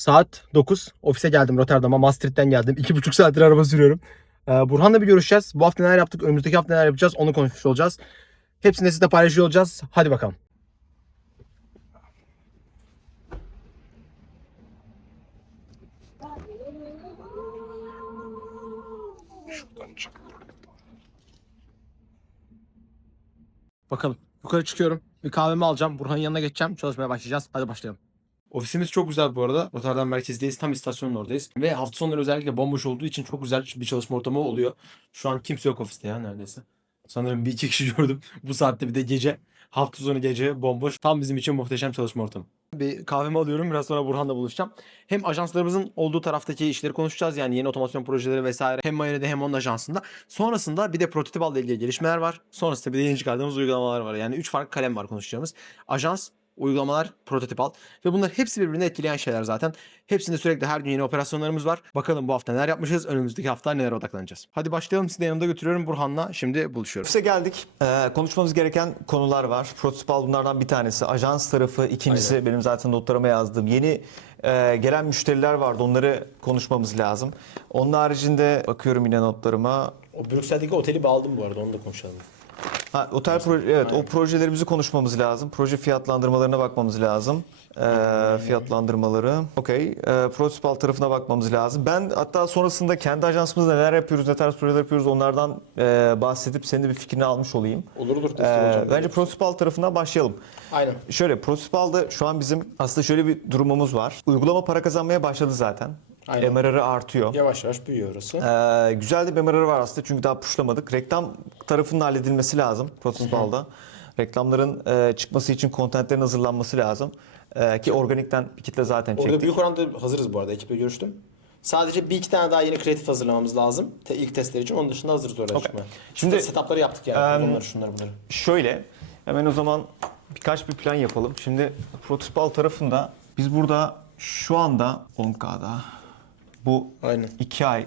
Saat 9. Ofise geldim Rotterdam'a. Maastricht'ten geldim. 2,5 saattir araba sürüyorum. Ee, Burhan'la bir görüşeceğiz. Bu hafta neler yaptık, önümüzdeki hafta neler yapacağız onu konuşmuş olacağız. Hepsini sizle paylaşıyor olacağız. Hadi bakalım. Bakalım. Yukarı çıkıyorum. Bir kahvemi alacağım. Burhan'ın yanına geçeceğim. Çalışmaya başlayacağız. Hadi başlayalım. Ofisimiz çok güzel bu arada. Rotterdam merkezdeyiz. Tam istasyonun oradayız. Ve hafta sonları özellikle bomboş olduğu için çok güzel bir çalışma ortamı oluyor. Şu an kimse yok ofiste ya neredeyse. Sanırım bir iki kişi gördüm. Bu saatte bir de gece. Hafta sonu gece bomboş. Tam bizim için muhteşem çalışma ortamı. Bir kahvemi alıyorum. Biraz sonra Burhan'la buluşacağım. Hem ajanslarımızın olduğu taraftaki işleri konuşacağız. Yani yeni otomasyon projeleri vesaire. Hem Mayane'de hem onun ajansında. Sonrasında bir de prototip ile ilgili gelişmeler var. Sonrasında bir de yeni çıkardığımız uygulamalar var. Yani 3 farklı kalem var konuşacağımız. Ajans, uygulamalar, prototip al. Ve bunlar hepsi birbirini etkileyen şeyler zaten. Hepsinde sürekli her gün yeni operasyonlarımız var. Bakalım bu hafta neler yapmışız, önümüzdeki hafta nelere odaklanacağız. Hadi başlayalım. Sizi de yanımda götürüyorum Burhan'la. Şimdi buluşuyoruz. Ofise geldik. Ee, konuşmamız gereken konular var. Prototipal bunlardan bir tanesi. Ajans tarafı, ikincisi benim zaten notlarıma yazdığım. Yeni e, gelen müşteriler vardı. Onları konuşmamız lazım. Onun haricinde bakıyorum yine notlarıma. O Brüksel'deki oteli bağladım bu arada. Onu da konuşalım. Ha, otel proje, evet o projelerimizi konuşmamız lazım. Proje fiyatlandırmalarına bakmamız lazım. Ee, fiyatlandırmaları. Okey. Ee, prototipal tarafına bakmamız lazım. Ben hatta sonrasında kendi ajansımızda neler yapıyoruz, ne tarz projeler yapıyoruz onlardan e, bahsedip senin de bir fikrini almış olayım. Olur olur. Ee, bence prototipal tarafından başlayalım. Aynen. Şöyle prototipalda şu an bizim aslında şöyle bir durumumuz var. Uygulama para kazanmaya başladı zaten. Aynen. MRR'ı artıyor. Yavaş yavaş büyüyor orası. Ee, güzel de bir MRR var aslında çünkü daha puşlamadık. Reklam tarafının halledilmesi lazım prototipalda. Reklamların e, çıkması için kontentlerin hazırlanması lazım. Ee, ki organikten bir kitle zaten Orada çektik. büyük oranda hazırız bu arada. Ekiple görüştüm. Sadece bir iki tane daha yeni kreatif hazırlamamız lazım. Te, ilk testler için. Onun dışında hazırız oraya çıkmaya. Şimdi, Şimdi setupları yaptık yani. em, Bunları şunları bunları. Şöyle hemen o zaman birkaç bir plan yapalım. Şimdi prototipal tarafında biz burada şu anda 10K'da bu Aynen. 2 ay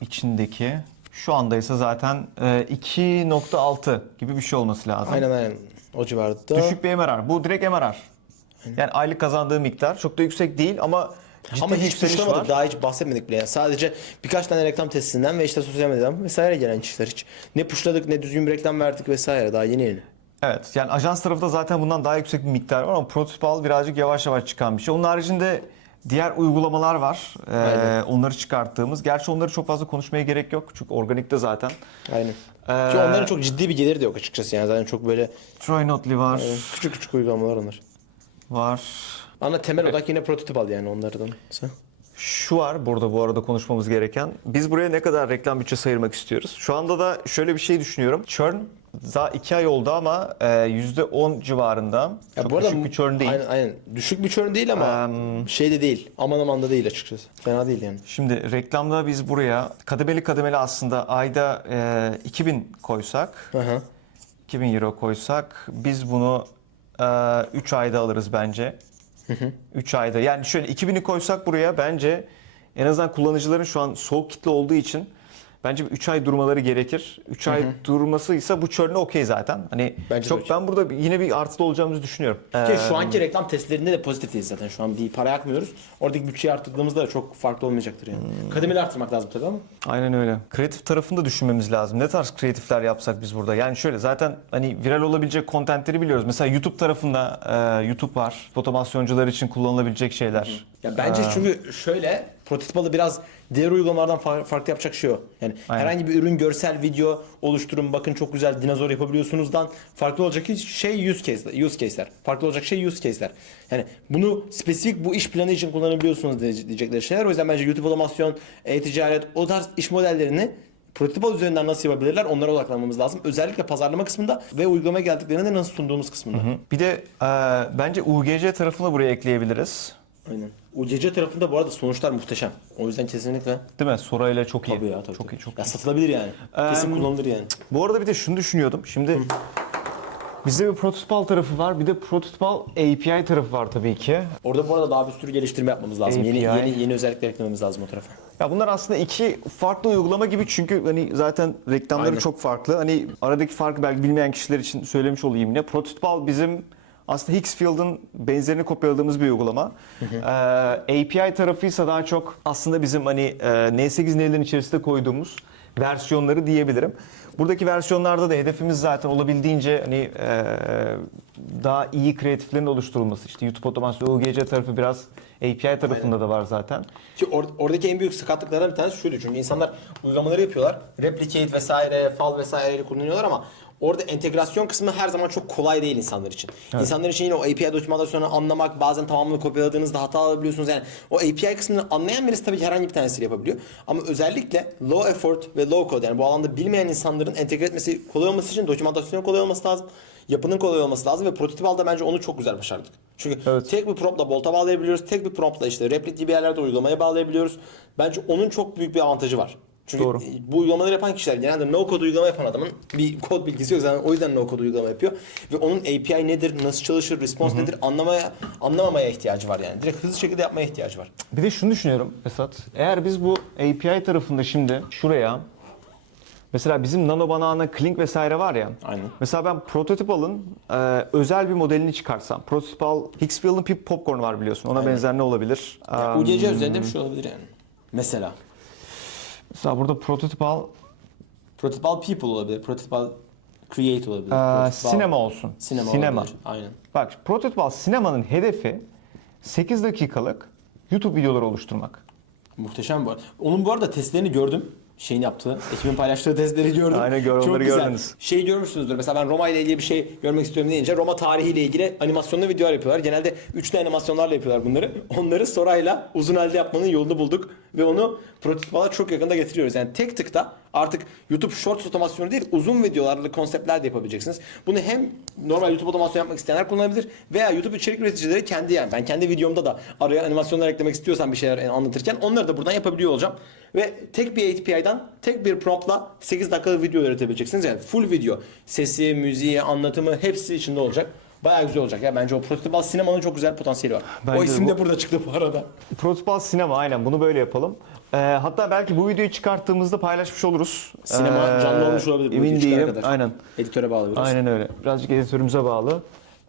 içindeki şu anda ise zaten e, 2.6 gibi bir şey olması lazım. Aynen aynen. O civarda. Düşük bir MRR. Bu direkt MRR. Yani aylık kazandığı miktar çok da yüksek değil ama ciddi Ama hiç var. Daha hiç bahsetmedik bile. Yani. Sadece birkaç tane reklam testinden ve işte sosyal medyadan vesaire gelen işler hiç. Ne puşladık ne düzgün bir reklam verdik vesaire. Daha yeni yeni. Evet yani ajans tarafında zaten bundan daha yüksek bir miktar var ama prototipal birazcık yavaş yavaş çıkan bir şey. Onun haricinde diğer uygulamalar var. Ee, onları çıkarttığımız. Gerçi onları çok fazla konuşmaya gerek yok. Çünkü organikte zaten. Aynen. Ee, Ki onların çok ciddi bir geliri de yok açıkçası. Yani zaten çok böyle Troy Notly var. e, küçük küçük uygulamalar onlar. Var. Ana temel odak yine prototip al yani onlardan. Sen? Şu var burada bu arada konuşmamız gereken. Biz buraya ne kadar reklam bütçesi ayırmak istiyoruz? Şu anda da şöyle bir şey düşünüyorum. Churn daha 2 ay oldu ama e, %10 civarında. Ya Çok bu arada düşük bir churn değil. Aynen, aynen. Düşük bir churn değil ama şey de değil. Aman aman da değil açıkçası. Fena değil yani. Şimdi reklamda biz buraya kademeli kademeli aslında ayda e, 2000 koysak, Hı hı. 2000 euro koysak biz bunu 3 ayda alırız bence. 3 ayda. Yani şöyle 2000'i koysak buraya bence en azından kullanıcıların şu an soğuk kitle olduğu için bence 3 ay durmaları gerekir. 3 ay durmasıysa bu churn'e okey zaten. Hani Bence çok ben burada yine bir artıda olacağımızı düşünüyorum. Ki Ee, şu anki reklam testlerinde de pozitifteyiz zaten. Şu an bir para yakmıyoruz. Oradaki bütçeyi arttırdığımızda da çok farklı olmayacaktır yani. Kademeli arttırmak lazım tabii ama. Aynen öyle. Kreatif tarafını da düşünmemiz lazım. Ne tarz kreatifler yapsak biz burada? Yani şöyle zaten hani viral olabilecek kontentleri biliyoruz. Mesela YouTube tarafında e, YouTube var. Otomasyoncular için kullanılabilecek şeyler. Ya bence çünkü şöyle prototip alı biraz diğer uygulamalardan fa- farklı yapacak şey o. Yani Aynen. herhangi bir ürün görsel video oluşturun bakın çok güzel dinozor yapabiliyorsunuzdan farklı olacak şey use case use case'ler. Farklı olacak şey use case'ler. Yani bunu spesifik bu iş planı için kullanabiliyorsunuz diye- diyecekleri şeyler. O yüzden bence YouTube otomasyon, e-ticaret o tarz iş modellerini prototip al üzerinden nasıl yapabilirler onlara odaklanmamız lazım. Özellikle pazarlama kısmında ve uygulamaya geldiklerinde nasıl sunduğumuz kısmında. Bir de e, bence UGC tarafını buraya ekleyebiliriz. Aynen. UCC tarafında bu arada sonuçlar muhteşem. O yüzden kesinlikle Değil mi? Sora ile çok iyi. Tabii ya tabii. çok tabii. iyi, çok ya iyi. satılabilir yani. Kesin Em, kullanılır yani. Bu arada bir de şunu düşünüyordum. Şimdi bizde bir prototipal tarafı var. Bir de prototipal API tarafı var tabii ki. Orada bu arada daha bir sürü geliştirme yapmamız lazım. Yeni API. yeni yeni özellikler eklememiz lazım o tarafa. Ya bunlar aslında iki farklı uygulama gibi çünkü hani zaten reklamları Aynen. çok farklı. Hani aradaki farkı belki bilmeyen kişiler için söylemiş olayım yine. Prototipal bizim aslında Higgsfield'ın benzerini kopyaladığımız bir uygulama. Ee, API tarafıysa daha çok aslında bizim hani e, N8 Nail'in içerisinde koyduğumuz versiyonları diyebilirim. Buradaki versiyonlarda da hedefimiz zaten olabildiğince hani e, daha iyi kreatiflerin oluşturulması. İşte YouTube otomasyon, UGC tarafı biraz API tarafında da var zaten. Ki or- oradaki en büyük sakatlıklardan bir tanesi şuydu. Çünkü insanlar uygulamaları yapıyorlar. Replicate vesaire, fal vesaireleri kullanıyorlar ama orada entegrasyon kısmı her zaman çok kolay değil insanlar için. İnsanlar için yine o API dokümantasyonu anlamak, bazen tamamını kopyaladığınızda hata alabiliyorsunuz. Yani o API kısmını anlayan birisi tabii ki herhangi bir tanesiyle yapabiliyor. Ama özellikle low effort ve low code yani bu alanda bilmeyen insanların entegre etmesi kolay olması için dokümantasyonun kolay olması lazım. Yapının kolay olması lazım ve prototip alda bence onu çok güzel başardık. Çünkü Evet. tek bir promptla bolta bağlayabiliyoruz. Tek bir promptla işte Replit gibi yerlerde uygulamaya bağlayabiliyoruz. Bence onun çok büyük bir avantajı var. Çünkü Doğru. bu uygulamaları yapan kişiler genelde no code uygulama yapan adamın bir kod bilgisi yok zaten o yüzden no code uygulama yapıyor. Ve onun API nedir, nasıl çalışır, response nedir anlamaya anlamamaya ihtiyacı var yani. Direkt hızlı şekilde yapmaya ihtiyacı var. Bir de şunu düşünüyorum Esat. Eğer biz bu API tarafında şimdi şuraya mesela bizim Nano Banana, Clink vesaire var ya. Aynen. Mesela ben prototip alın e, özel bir modelini çıkarsam. Prototip al Higgsfield'ın Pip Popcorn var biliyorsun. Ona benzer ne olabilir? Yani Ee, UGC üzerinde bir şey olabilir yani. Mesela. Mesela burada prototip al Prototipal people olabilir, prototipal create olabilir. e, prototipal- sinema olsun. Sinema, olabilir. Aynen. Bak prototip al sinemanın hedefi 8 dakikalık YouTube videoları oluşturmak. Muhteşem bu. arada. Onun bu arada testlerini gördüm. Şeyin yaptığı, ekibin paylaştığı testleri gördüm. Aynen, gör- Çok onları güzel. gördünüz. Şeyi görmüşsünüzdür. Mesela ben Roma ile ilgili bir şey görmek istiyorum deyince Roma tarihiyle ilgili animasyonlu videolar yapıyorlar. Genelde üçlü animasyonlarla yapıyorlar bunları. Onları Sora'yla uzun halde yapmanın yolunu bulduk ve onu prototipala çok yakında getiriyoruz. Yani tek tıkta artık YouTube Shorts otomasyonu değil uzun videolarla konseptler de yapabileceksiniz. Bunu hem normal YouTube otomasyon yapmak isteyenler kullanabilir veya YouTube içerik üreticileri kendi yani ben kendi videomda da araya animasyonlar eklemek istiyorsam bir şeyler anlatırken onları da buradan yapabiliyor olacağım. Ve tek bir API'dan tek bir promptla 8 dakikalık video üretebileceksiniz. Yani full video. Sesi, müziği, anlatımı hepsi içinde olacak. Bayağı güzel olacak ya. Bence o prototipal sinemanın çok güzel potansiyeli var. Bence o isim bu- de burada çıktı bu arada. Prototip al sinema aynen bunu böyle yapalım. Ee, hatta belki bu videoyu çıkarttığımızda paylaşmış oluruz. Sinema Ee, canlı olmuş olabilir bu Emin video çıkana değilim. kadar. Aynen. Editöre bağlı biraz. Aynen öyle. Birazcık editörümüze bağlı.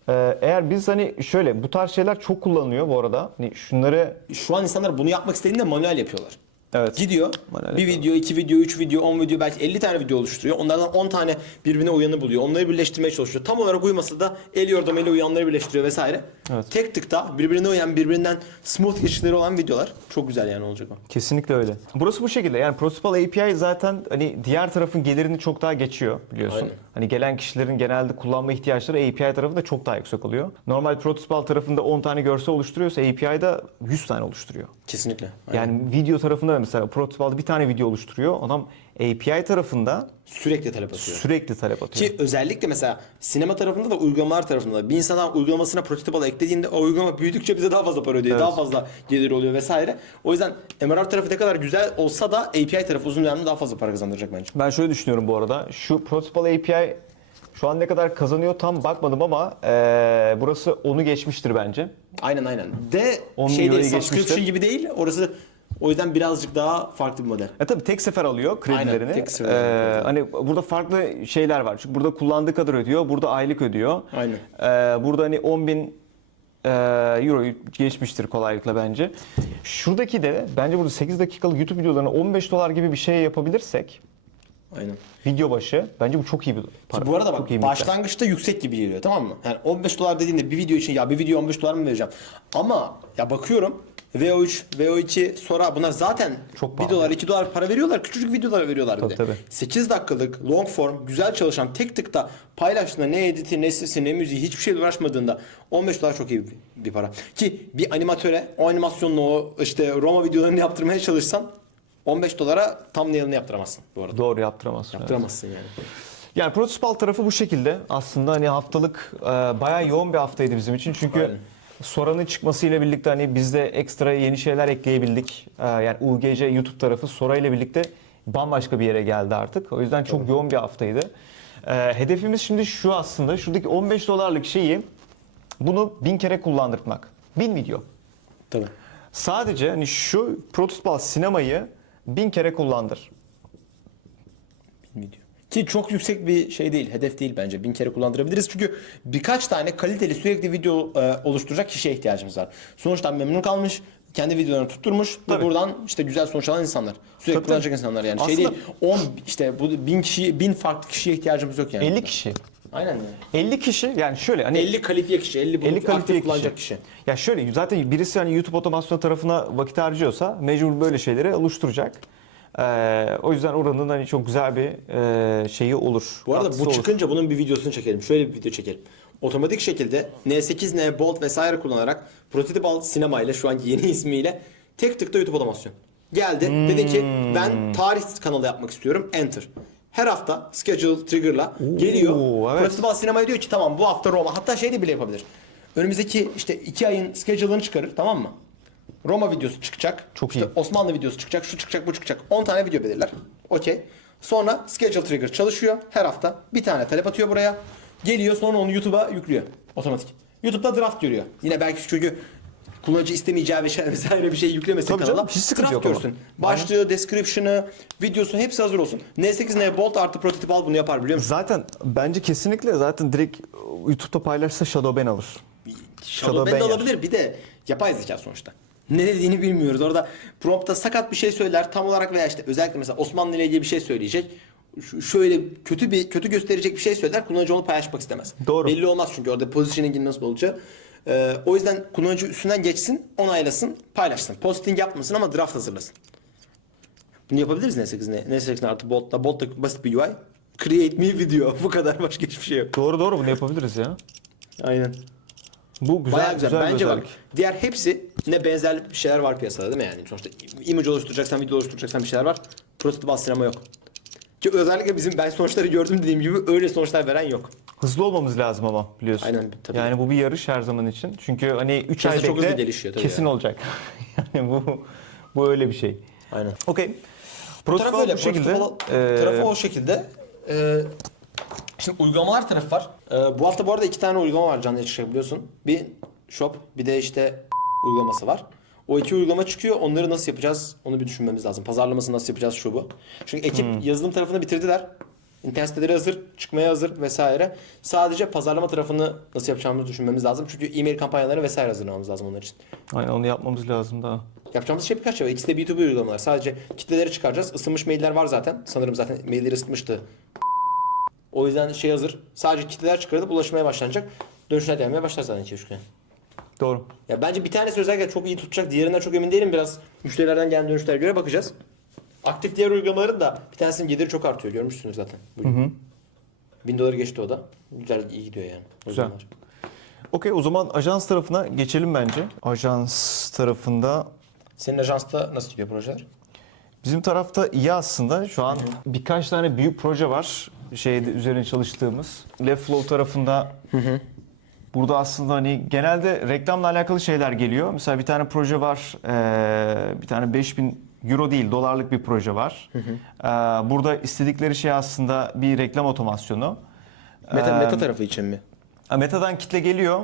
Ee, eğer biz hani şöyle bu tarz şeyler çok kullanılıyor bu arada. Hani şunları Şu an insanlar bunu yapmak istediğinde manuel yapıyorlar. Evet. Gidiyor. Manuel bir video, iki video, üç video, on video belki 50 tane video oluşturuyor. Onlardan 10 tane birbirine uyanı buluyor. Onları birleştirmeye çalışıyor. Tam olarak uymasa da el yordamıyla uyanları birleştiriyor vesaire. Evet. Tek tıkta birbirine uyan, birbirinden smooth geçişleri olan videolar. Çok güzel yani olacak o. Kesinlikle öyle. Burası bu şekilde. Yani Prototipal API zaten hani diğer tarafın gelirini çok daha geçiyor biliyorsun. Aynen. Hani gelen kişilerin genelde kullanma ihtiyaçları API tarafında çok daha yüksek oluyor. Normal Prototipal tarafında 10 tane görsel oluşturuyorsa API'da 100 tane oluşturuyor. Kesinlikle. Aynen. Yani video tarafında da mesela Prototipal'da bir tane video oluşturuyor. Adam API tarafında Sürekli talep atıyor. sürekli talep atıyor. Ki özellikle mesela sinema tarafında da uygulamalar tarafında da bir insan uygulamasına prototip alı eklediğinde o uygulama büyüdükçe bize daha fazla para ödüyor. Evet. Daha fazla gelir oluyor vesaire. O yüzden MRR tarafı ne kadar güzel olsa da API tarafı uzun dönemde daha fazla para kazandıracak bence. Ben şöyle düşünüyorum bu arada. Şu Prototipal API şu an ne kadar kazanıyor tam bakmadım ama eee, burası onu geçmiştir bence. Aynen aynen. De 10 şey değil, subscription geçmiştir. gibi değil. Orası o yüzden birazcık daha farklı bir model. E tabii tek sefer alıyor kredilerini. Aynen, tek sefer Ee, hani burada farklı şeyler var. Çünkü burada kullandığı kadar ödüyor, burada aylık ödüyor. Aynen. Ee, burada hani 10 bin e, euroyu geçmiştir kolaylıkla bence. Şuradaki de bence burada 8 dakikalık YouTube videolarına 15 dolar gibi bir şey yapabilirsek Aynen. video başı bence bu çok iyi bir para. Ki bu arada bak bir miktar. başlangıçta yüksek gibi geliyor tamam mı? Yani 15 dolar dediğinde bir video için ya bir video 15 dolar mı vereceğim? Ama ya bakıyorum VO3, VO2 sonra bunlar zaten Çok 1 pahalı. dolar 2 dolar para veriyorlar. Küçücük videolar veriyorlar bir Tabii, de. tabii. 8 dakikalık long form güzel çalışan tek tıkta paylaştığında ne editi ne sesi ne müziği hiçbir şeyle uğraşmadığında 15 dolar çok iyi bir, bir para. Ki bir animatöre o animasyonla o işte Roma videolarını yaptırmaya çalışsan 15 dolara tam nail'ını yaptıramazsın bu arada. Doğru yaptıramazsın. evet. Yaptıramazsın yani. Yani prototipal tarafı bu şekilde. Aslında hani haftalık e, bayağı yoğun bir haftaydı bizim için. Çünkü Aynen. Sora'nın çıkmasıyla birlikte hani biz de ekstra yeni şeyler ekleyebildik. E, yani UGC YouTube tarafı Sora ile birlikte bambaşka bir yere geldi artık. O yüzden çok yoğun bir haftaydı. E, hedefimiz şimdi şu aslında. Şuradaki 15 dolarlık şeyi bunu bin kere kullandırtmak. Bin video. Tabii. Sadece hani şu prototipal sinemayı bin kere kullandır. Ki çok yüksek bir şey değil, hedef değil bence. Bin kere kullandırabiliriz. Çünkü birkaç tane kaliteli sürekli video e, oluşturacak kişiye ihtiyacımız var. Sonuçtan memnun kalmış, kendi videolarını tutturmuş ve Tabii. buradan işte güzel sonuç alan insanlar. Sürekli Tabii, kullanacak insanlar yani. Aslında- Şey değil, 10 işte bu bin kişi, bin farklı kişiye ihtiyacımız yok yani. 50 kişi. Aynen yani. 50 kişi yani şöyle hani 50 kalifiye kişi, 50, 50 50 kalifiye aktif kişi. kullanacak kişi. Ya şöyle zaten birisi hani YouTube otomasyon tarafına vakit harcıyorsa mecbur böyle şeyleri oluşturacak. Ee, o yüzden oranın hani çok güzel bir e, şeyi olur. Bu arada katkısı bu olur. çıkınca bunun bir videosunu çekelim. Şöyle bir video çekelim. Otomatik şekilde N8, N Bolt vesaire kullanarak prototip alt sinema ile şu anki yeni ismiyle tek tıkta YouTube otomasyon. Geldi. Dedi ki Hmm. ben tarih kanalı yapmak istiyorum. Enter. Her hafta schedule trigger'la geliyor. evet. Prototip alt sinemaya diyor ki tamam bu hafta Roma. Hatta şey de bile yapabilir. Önümüzdeki işte iki ayın schedule'ını çıkarır tamam mı? Roma videosu çıkacak. Çok işte iyi. Osmanlı videosu çıkacak. Şu çıkacak, bu çıkacak. 10 tane video belirler. Okey. Sonra schedule trigger çalışıyor. Her hafta bir tane talep atıyor buraya. Geliyor sonra onu YouTube'a yüklüyor. Otomatik. YouTube'da draft görüyor. Yine belki çünkü kullanıcı istemeyeceği bir şey vesaire bir şey yüklemesin Tabii kanala. canım, hiç sıkıntı yok ama. görsün. Başlığı, description'ı, videosu hepsi hazır olsun. N8 N Bolt artı prototip al bunu yapar biliyor musun? Zaten bence kesinlikle zaten direkt YouTube'da paylaşsa Shadow ban alır. Shadow Shadow ban ban yer. alabilir bir de yapay zeka sonuçta. Ne dediğini bilmiyoruz. Orada promptta sakat bir şey söyler tam olarak veya işte özellikle mesela Osmanlı ile ilgili bir şey söyleyecek. Ş- Şöyle kötü bir kötü gösterecek bir şey söyler. Kullanıcı onu paylaşmak istemez. Doğru. Belli olmaz çünkü orada positioning'in nasıl olacağı. Ee, o yüzden kullanıcı üstünden geçsin, onaylasın, paylaşsın. Posting yapmasın ama draft hazırlasın. Bunu yapabiliriz N8 ne? N8 artı Bolt'la. Bolt da basit bir UI. Create me video. Bu kadar başka hiçbir şey yok. Doğru doğru bunu yapabiliriz ya. Aynen. Bu güzel Bayağı güzel. güzel bir Bence bak özellik. diğer hepsi ne benzerlik bir şeyler var piyasada değil mi yani? Sonuçta image oluşturacaksan, video oluşturacaksan bir şeyler var. Prototip sinema yok. Ki özellikle bizim ben sonuçları gördüm dediğim gibi öyle sonuçlar veren yok. Hızlı olmamız lazım ama biliyorsun. Aynen, tabii. Yani bu bir yarış her zaman için. Çünkü hani 3 Piyasa ay çok bekle hızlı gelişiyor tabii kesin yani. olacak. yani bu bu öyle bir şey. Aynen. Okey. Bu tarafı Protokol öyle. bu şekilde. protokol tarafı o şekilde. Ee, şimdi uygulamalar tarafı var. Ee, bu hafta bu arada iki tane uygulama var canlı çıkacak biliyorsun. Bir shop bir de işte uygulaması var. O iki uygulama çıkıyor. Onları nasıl yapacağız? Onu bir düşünmemiz lazım. Pazarlamasını nasıl yapacağız şu bu. Çünkü ekip Hmm. yazılım tarafını bitirdiler. İnternet siteleri hazır, çıkmaya hazır vesaire. Sadece pazarlama tarafını nasıl yapacağımızı düşünmemiz lazım. Çünkü e-mail kampanyaları vesaire hazırlamamız lazım onlar için. Aynen onu yapmamız lazım daha. Yapacağımız şey birkaç şey var. İkisi de B2B uygulamalar. Sadece kitleleri çıkaracağız. Isınmış mailler var zaten. Sanırım zaten mailleri ısıtmıştı. O yüzden şey hazır. Sadece kitleler çıkarılıp ulaşmaya başlanacak. Dönüşüne gelmeye başlar zaten 2-3 güne. Doğru. Ya bence bir tanesi özellikle çok iyi tutacak. Diğerinden çok emin değilim. Biraz müşterilerden gelen dönüşlere göre bakacağız. Aktif diğer uygulamaların da bir tanesinin geliri çok artıyor. Görmüşsünüz zaten. Bugün. 1000 doları geçti o da. Güzel iyi gidiyor yani. Güzel. Uygulamalar. Okey o zaman ajans tarafına geçelim bence. Ajans tarafında Senin ajansta nasıl gidiyor projeler? Bizim tarafta iyi aslında. Şu an birkaç tane büyük proje var. Şeyde üzerine çalıştığımız. Leflow tarafında Burada aslında hani genelde reklamla alakalı şeyler geliyor. Mesela bir tane proje var. eee, bir tane 5000 euro değil dolarlık bir proje var. Eee, burada istedikleri şey aslında bir reklam otomasyonu. Meta, Eee, meta tarafı için mi? Ha, Meta'dan kitle geliyor.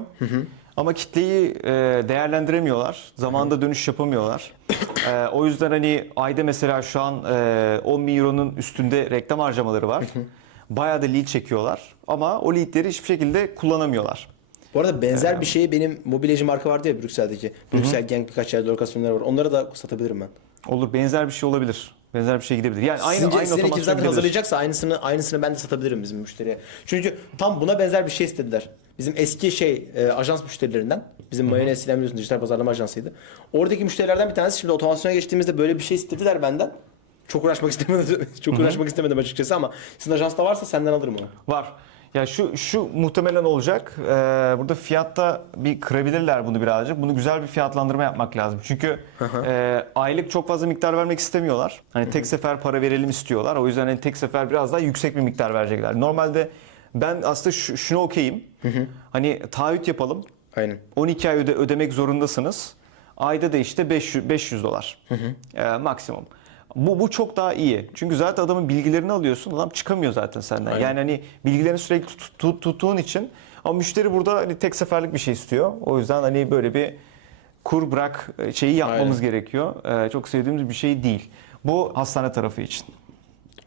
Ama kitleyi e, değerlendiremiyorlar. Zamanında dönüş yapamıyorlar. E, o yüzden hani ayda mesela şu an e, 10 bin euronun üstünde reklam harcamaları var. Bayağı da lead çekiyorlar. Ama o leadleri hiçbir şekilde kullanamıyorlar. Bu arada benzer bir şeyi benim mobilyacı marka vardı ya Brüksel'deki. Brüksel Gang birkaç yerde lokasyonlar var. Onlara da satabilirim ben. Olur benzer bir şey olabilir. Benzer bir şey gidebilir. Yani aynı Sizin, aynı sizin ekip zaten gidebilir. hazırlayacaksa aynısını aynısını ben de satabilirim bizim müşteriye. Çünkü tam buna benzer bir şey istediler. Bizim eski şey e, ajans müşterilerinden. Bizim mayonez silen biliyorsun dijital pazarlama ajansıydı. Oradaki müşterilerden bir tanesi şimdi otomasyona geçtiğimizde böyle bir şey istediler benden. Çok uğraşmak istemedim. Çok uğraşmak istemedim açıkçası ama sizin ajansta varsa senden alırım onu. Var. Ya şu şu muhtemelen olacak. Ee, burada fiyatta bir kırabilirler bunu birazcık. Bunu güzel bir fiyatlandırma yapmak lazım. Çünkü e, aylık çok fazla miktar vermek istemiyorlar. Hani tek sefer para verelim istiyorlar. O yüzden hani tek sefer biraz daha yüksek bir miktar verecekler. Normalde ben aslında şu, şunu okeyim. Hani taahhüt yapalım. Aynen. 12 ay öde, ödemek zorundasınız. Ayda da işte 500, 500 dolar Ee, maksimum. Bu, bu çok daha iyi. Çünkü zaten adamın bilgilerini alıyorsun. Adam çıkamıyor zaten senden. Aynen. Yani hani bilgilerini sürekli tut, tut- tuttuğun için ama müşteri burada hani tek seferlik bir şey istiyor. O yüzden hani böyle bir kur bırak e, şeyi yapmamız Aynen. gerekiyor. Ee, çok sevdiğimiz bir şey değil. Bu hastane tarafı için.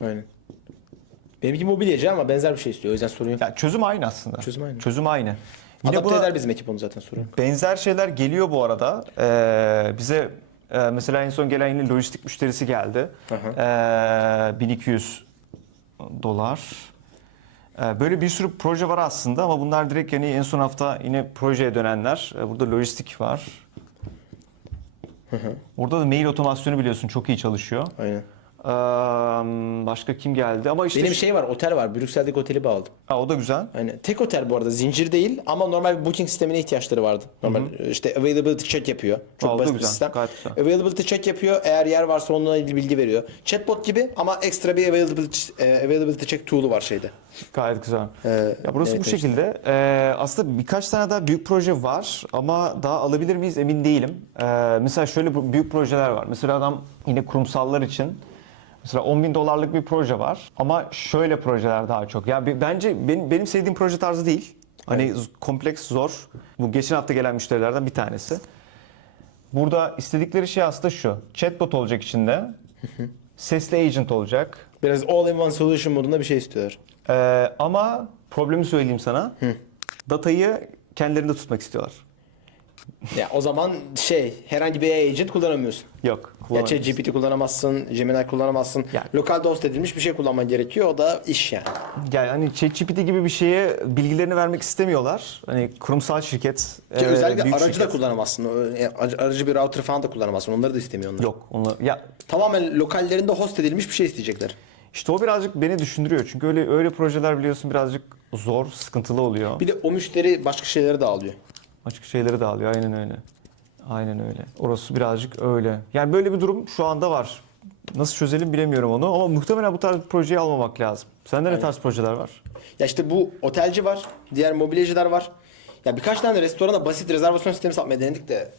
Aynen. Benimki mobilyacı ama benzer bir şey istiyor. O yüzden sorun yok. Yani çözüm aynı aslında. Çözüm aynı. Çözüm aynı. Yine Adapte buna eder bizim ekip onu zaten sorun. yok. benzer şeyler geliyor bu arada. Ee, bize e, mesela en son gelen yine lojistik müşterisi geldi. Ee, 1200 dolar. Ee, Böyle bir sürü proje var aslında ama bunlar direkt yani en son hafta yine projeye dönenler. Ee, Burada lojistik var. Burada da mail otomasyonu biliyorsun çok iyi çalışıyor. Aynen. Ee, başka kim geldi? Ama işte Benim şey var, otel var. Brüksel'deki oteli bağladım. Ha, o da güzel. Aynen. Tek otel bu arada zincir değil ama normal bir booking sistemine ihtiyaçları vardı. Normal işte availability check yapıyor. Çok Aa, o da basit bir güzel, sistem. gayet güzel. Availability check yapıyor. Eğer yer varsa onunla ilgili bilgi veriyor. Chatbot gibi ama ekstra bir availability, e, availability check tool'u var şeyde. Gayet güzel. Ee, ya burası evet, bu işte. şekilde. Ee, aslında birkaç tane daha büyük proje var ama daha alabilir miyiz emin değilim. Ee, mesela şöyle bu- büyük projeler var. Mesela adam yine kurumsallar için mesela 10 bin dolarlık bir proje var ama şöyle projeler daha çok. Yani bence benim, benim sevdiğim proje tarzı değil. Hani z- kompleks, zor. Bu geçen hafta gelen müşterilerden bir tanesi. Burada istedikleri şey aslında şu. Chatbot olacak içinde. Sesli agent olacak. Biraz all in one solution modunda bir şey istiyorlar. Ee, ama problemi söyleyeyim sana. Datayı kendilerinde tutmak istiyorlar. ya o zaman şey herhangi bir agent kullanamıyorsun. Yok. Ya kullanamıyorsun. ChatGPT kullanamazsın, Gemini kullanamazsın. Yani- Lokal host edilmiş bir şey kullanman gerekiyor. O da iş yani. Yani hani ChatGPT gibi bir şeye bilgilerini vermek istemiyorlar. Hani kurumsal şirket. Ki e, özellikle büyük aracı da şirket. kullanamazsın. O, e, Aracı aracı bir router falan da kullanamazsın. Onları da istemiyor onlar. Yok. Onu, ya Tamamen lokallerinde host edilmiş bir şey isteyecekler. işte o birazcık beni düşündürüyor. Çünkü öyle öyle projeler biliyorsun birazcık zor, sıkıntılı oluyor. Bir de o müşteri başka şeyleri de alıyor. Açık şeyleri de alıyor. Aynen öyle. Aynen öyle. Orası birazcık öyle. Yani böyle bir durum şu anda var. Nasıl çözelim bilemiyorum onu ama muhtemelen bu tarz bir projeyi almamak lazım. Sende ne tarz projeler var? Ya işte bu otelci var, diğer mobilyacılar var. Ya birkaç tane restorana basit rezervasyon sistemi satmaya denedik de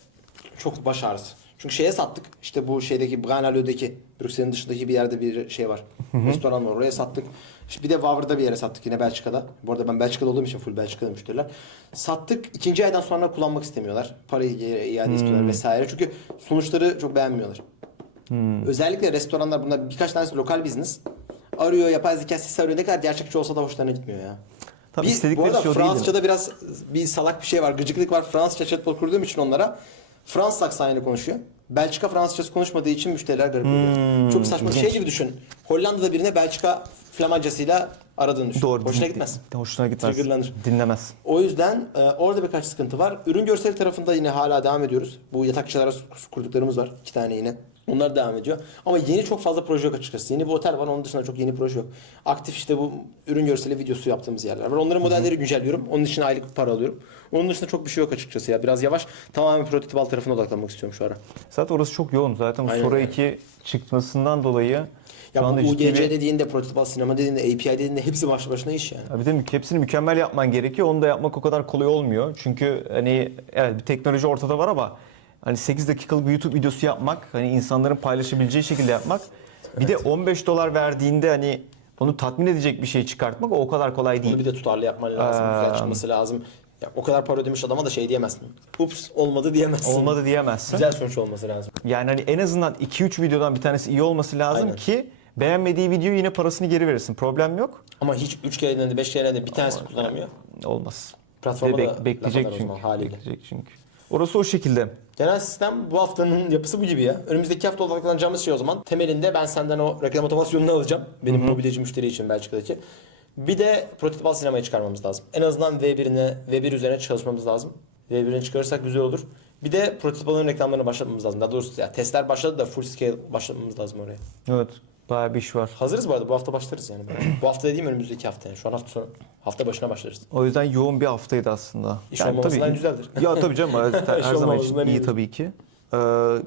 çok baş ağrısı. Çünkü şeye sattık. İşte bu şeydeki Branalö'deki Brüksel'in dışındaki bir yerde bir şey var. Restoran var. Oraya sattık. İşte bir de Wavre'da bir yere sattık yine Belçika'da. Bu arada ben Belçika'da olduğum için full Belçika'da müşteriler. Sattık. ikinci aydan sonra kullanmak istemiyorlar. Parayı geri iade istiyorlar vesaire. Çünkü sonuçları çok beğenmiyorlar. Özellikle restoranlar bunlar birkaç tanesi lokal business. Arıyor yapay zeka sesi arıyor. Ne kadar gerçekçi olsa da hoşlarına gitmiyor ya. Tabii bir, bu arada şey? Fransızca'da biraz bir salak bir şey var. Gıcıklık var. Fransızca chatbot kurduğum için onlara Fransız aksanıyla konuşuyor. Belçika Fransızcası konuşmadığı için müşteriler garip oluyor. Hmm, Çok saçma. Şey gibi düşün. Hollanda'da birine Belçika Flamancasıyla aradığını düşün. Doğru. Hoşuna gitmez. Hoşuna gitmez. Triggerlanır. Dinlemez. O yüzden e, orada birkaç sıkıntı var. Ürün görseli tarafında yine hala devam ediyoruz. Bu yatakçılara kurduklarımız var. iki tane yine. Onlar devam ediyor. Ama yeni çok fazla proje yok açıkçası. Yeni bir otel var. Onun dışında çok yeni proje yok. Aktif işte bu ürün görseli videosu yaptığımız yerler var. Onların modelleri güncelliyorum. Onun için aylık para alıyorum. Onun dışında çok bir şey yok açıkçası ya. Biraz yavaş. Tamamen prototip alt tarafına odaklanmak istiyorum şu ara. Zaten orası çok yoğun. Zaten bu Aynen Sora öyle. 2 çıkmasından dolayı şu Ya bu anda ciddi UGC bir- dediğinde, prototip alt sinema dediğinde, API dediğinde hepsi başlı başına iş yani. Ya Bir de mü- hepsini mükemmel yapman gerekiyor. Onu da yapmak o kadar kolay olmuyor. Çünkü hani evet bir teknoloji ortada var ama hani 8 dakikalık bir YouTube videosu yapmak, hani insanların paylaşabileceği şekilde yapmak. Bir de 15 dolar verdiğinde hani onu tatmin edecek bir şey çıkartmak o kadar kolay değil. Bunu bir de tutarlı yapman lazım. Güzel çıkması lazım. Ya o kadar para ödemiş adama da şey diyemezsin. Ups olmadı diyemezsin. Olmadı diyemezsin. Güzel sonuç olması lazım. Yani hani en azından 2-3 videodan bir tanesi iyi olması lazım Aynen. ki beğenmediği video yine parasını geri verirsin. Problem yok. Ama hiç 3 kere denedi, 5 kere denedi bir tanesi kullanamıyor. Olmaz. Platforma Ve da bek- bekleyecek atar o çünkü. haliyle. Bekleyecek çünkü. Orası o şekilde. Genel sistem bu haftanın yapısı bu gibi ya. Önümüzdeki hafta odaklanacağımız şey o zaman. Temelinde ben senden o reklam otomasyonunu alacağım. Benim mobilyacı müşteri için Belçika'daki. Bir de prototip alt sinemayı çıkarmamız lazım. En azından V1'ine, V1 üzerine çalışmamız lazım. V1'ini çıkarırsak güzel olur. Bir de prototip alanın reklamlarını başlatmamız lazım. Daha doğrusu ya testler başladı da full scale başlatmamız lazım oraya. Evet. Bayağı bir iş var. Hazırız bu arada. Bu hafta başlarız yani. bu hafta dediğim önümüzdeki hafta yani. Şu an hafta sonu. Hafta başına başlarız. O yüzden yoğun bir haftaydı aslında. İş olmamasından güzeldir. Ya tabii canım her, her zaman için iyi tabii ki. Ee,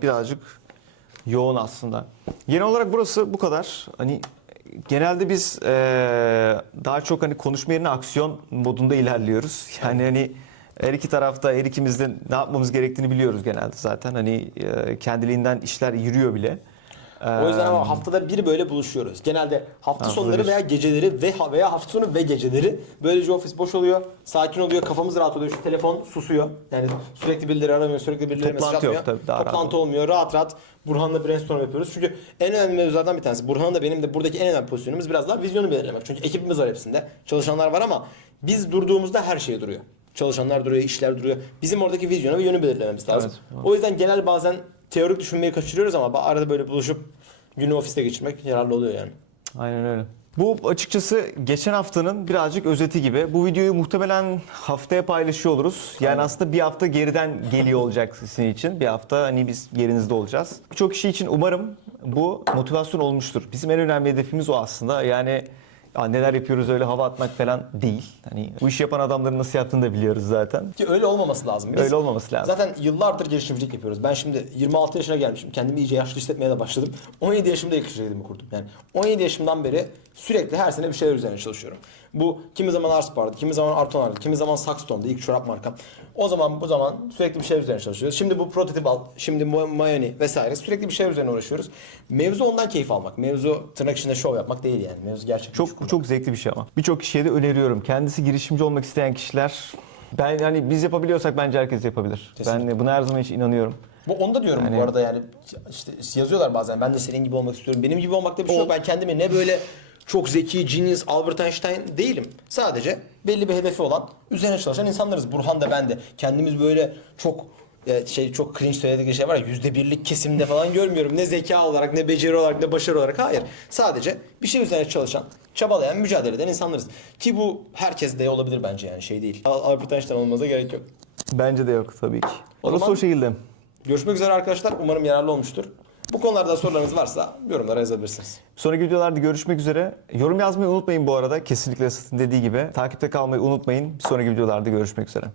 birazcık yoğun aslında. Genel olarak burası bu kadar. Hani genelde biz ee, daha çok hani konuşma yerine aksiyon modunda ilerliyoruz. Yani hani her iki tarafta her ikimiz de ne yapmamız gerektiğini biliyoruz genelde zaten. Hani ee, kendiliğinden işler yürüyor bile. O yüzden ama haftada bir böyle buluşuyoruz. Genelde hafta sonları veya geceleri ve veya hafta sonu ve geceleri böylece ofis boş oluyor. Sakin oluyor. Kafamız rahat oluyor. Şu telefon susuyor. Yani sürekli birileri aramıyor. Sürekli birileri mesaj Toplantı yok atmıyor. tabii, daha rahat Toplantı olmuyor. Rahat rahat Burhan'la brainstorm yapıyoruz. Çünkü en önemli mevzulardan bir tanesi. Burhan'ın da benim de buradaki en önemli pozisyonumuz biraz daha vizyonu belirlemek. Çünkü ekibimiz var hepsinde. Çalışanlar var ama biz durduğumuzda her şey duruyor. Çalışanlar duruyor, işler duruyor. Bizim oradaki vizyonu ve yönü belirlememiz lazım. Evet. O yüzden genel bazen teorik düşünmeyi kaçırıyoruz ama arada böyle buluşup günü ofiste geçirmek yararlı oluyor yani. Aynen öyle. Bu açıkçası geçen haftanın birazcık özeti gibi. Bu videoyu muhtemelen haftaya paylaşıyor oluruz. Yani aslında bir hafta geriden geliyor olacak sizin için. Bir hafta hani biz yerinizde olacağız. Birçok kişi için umarım bu motivasyon olmuştur. Bizim en önemli hedefimiz o aslında. Yani ya neler yapıyoruz öyle hava atmak falan değil. Hani bu işi yapan adamların nasıl yaptığını da biliyoruz zaten. Ki öyle olmaması lazım. Biz Öyle olmaması lazım. Zaten yıllardır girişimcilik yapıyoruz. Ben şimdi 26 yaşına gelmişim. Kendimi iyice yaşlı hissetmeye de başladım. 17 yaşımda ilk şirketimi kurdum. Yani 17 yaşımdan beri sürekli her sene bir şeyler üzerine çalışıyorum. Bu kimi zaman Arspar'dı, kimi zaman Artonar'dı, kimi zaman Saxton'du ilk çorap markam. O zaman bu zaman sürekli bir şeyler üzerine çalışıyoruz. Şimdi bu prototip al, şimdi Mayoni vesaire sürekli bir şeyler üzerine uğraşıyoruz. Mevzu ondan keyif almak. Mevzu tırnak içinde şov yapmak değil yani. Mevzu gerçekten. Çok çok zevkli bir şey ama. Birçok kişiye de öneriyorum. Kendisi girişimci olmak isteyen kişiler ben hani biz yapabiliyorsak bence herkes yapabilir. Kesinlikle. Ben buna her zaman hiç inanıyorum. Bu onu da diyorum Yani- bu arada yani işte yazıyorlar bazen ben de senin gibi olmak istiyorum. Benim gibi olmakta bir şey yok. Ben kendimi ne böyle çok zeki, genius, Albert Einstein değilim. Sadece belli bir hedefi olan, üzerine çalışan insanlarız. Burhan da ben de. Kendimiz böyle çok e, şey çok cringe söylediği şey var ya yüzde birlik kesimde falan görmüyorum. Ne zeka olarak, ne beceri olarak, ne başarı olarak. Hayır. Sadece bir şey üzerine çalışan, çabalayan, mücadele eden insanlarız. Ki bu herkes de olabilir bence yani şey değil. Al- Albert Einstein olmanıza gerek yok. Bence de yok tabii ki. O Orası zaman- o şekilde. Görüşmek üzere arkadaşlar. Umarım yararlı olmuştur. Bu konularda sorularınız varsa yorumlara yazabilirsiniz. Sonraki videolarda görüşmek üzere. Yorum yazmayı unutmayın bu arada. Kesinlikle Esat'ın dediği gibi. Takipte kalmayı unutmayın. Bir sonraki videolarda görüşmek üzere.